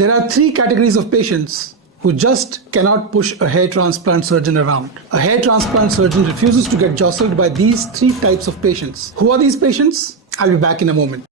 There are three categories of patients who just cannot push a hair transplant surgeon around. A hair transplant surgeon refuses to get jostled by these three types of patients. Who are these patients? I'll be back in a moment.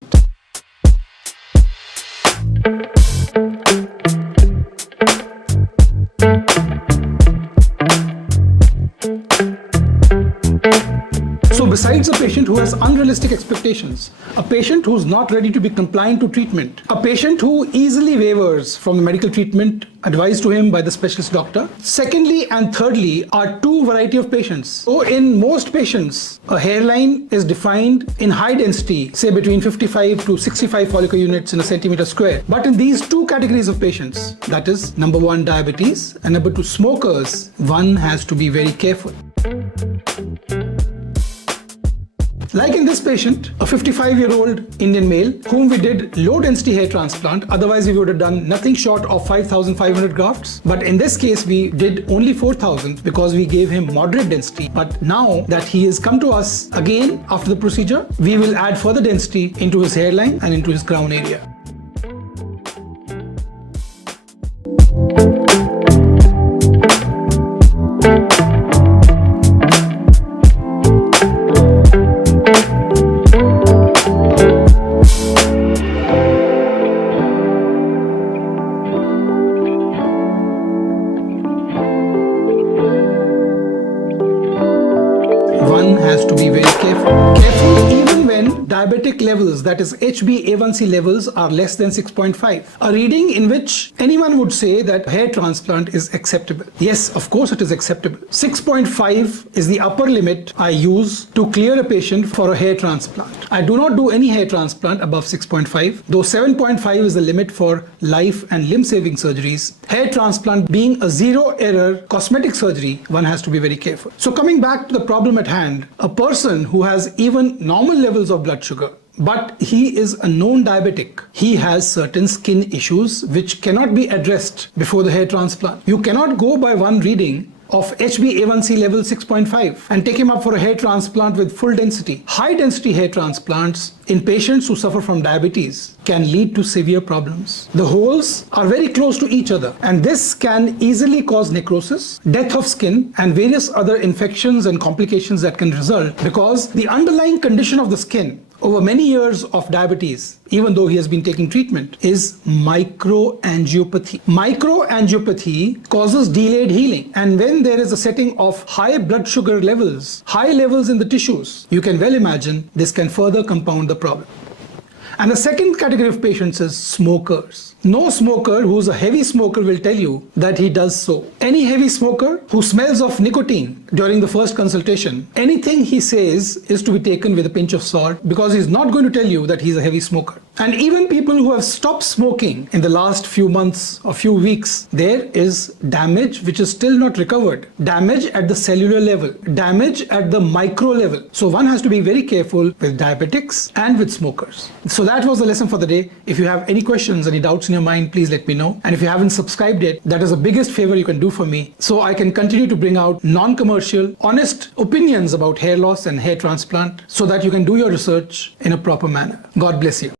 So besides a patient who has unrealistic expectations, a patient who's not ready to be compliant to treatment, a patient who easily wavers from the medical treatment advised to him by the specialist doctor, secondly and thirdly are two variety of patients. So in most patients, a hairline is defined in high density, say between 55 to 65 follicle units in a centimeter square. But in these two categories of patients, that is number one, diabetes, and number two, smokers, one has to be very careful. Like in this patient, a 55-year-old Indian male whom we did low-density hair transplant, otherwise we would have done nothing short of 5,500 grafts. But in this case, we did only 4,000 because we gave him moderate density. But now that he has come to us again after the procedure, we will add further density into his hairline and into his crown area. One has to be very careful. Careful even when diabetic levels, that is HbA1c levels, are less than 6.5. A reading in which anyone would say that hair transplant is acceptable. Yes, of course it is acceptable. 6.5 is the upper limit I use to clear a patient for a hair transplant. I do not do any hair transplant above 6.5, though 7.5 is the limit for life and limb-saving surgeries. Hair transplant being a zero-error cosmetic surgery, one has to be very careful. So coming back to the problem at hand, a person who has even normal levels of blood sugar, but he is a known diabetic, he has certain skin issues which cannot be addressed before the hair transplant. You cannot go by one reading of HbA1c level 6.5 and take him up for a hair transplant with full density. High density hair transplants in patients who suffer from diabetes can lead to severe problems. The holes are very close to each other, and this can easily cause necrosis, death of skin, and various other infections and complications that can result because the underlying condition of the skin over many years of diabetes, even though he has been taking treatment, is microangiopathy. Microangiopathy causes delayed healing, and when there is a setting of high blood sugar levels, high levels in the tissues, you can well imagine this can further compound the problem. And the second category of patients is smokers. No smoker who's a heavy smoker will tell you that he does so. Any heavy smoker who smells of nicotine during the first consultation, anything he says is to be taken with a pinch of salt because he's not going to tell you that he's a heavy smoker. And even people who have stopped smoking in the last few months or few weeks, there is damage which is still not recovered. Damage at the cellular level, damage at the micro level. So one has to be very careful with diabetics and with smokers. So that was the lesson for the day. If you have any questions, any doubts in your mind, please let me know. And if you haven't subscribed yet, that is the biggest favor you can do for me, so I can continue to bring out non-commercial, honest opinions about hair loss and hair transplant so that you can do your research in a proper manner. God bless you.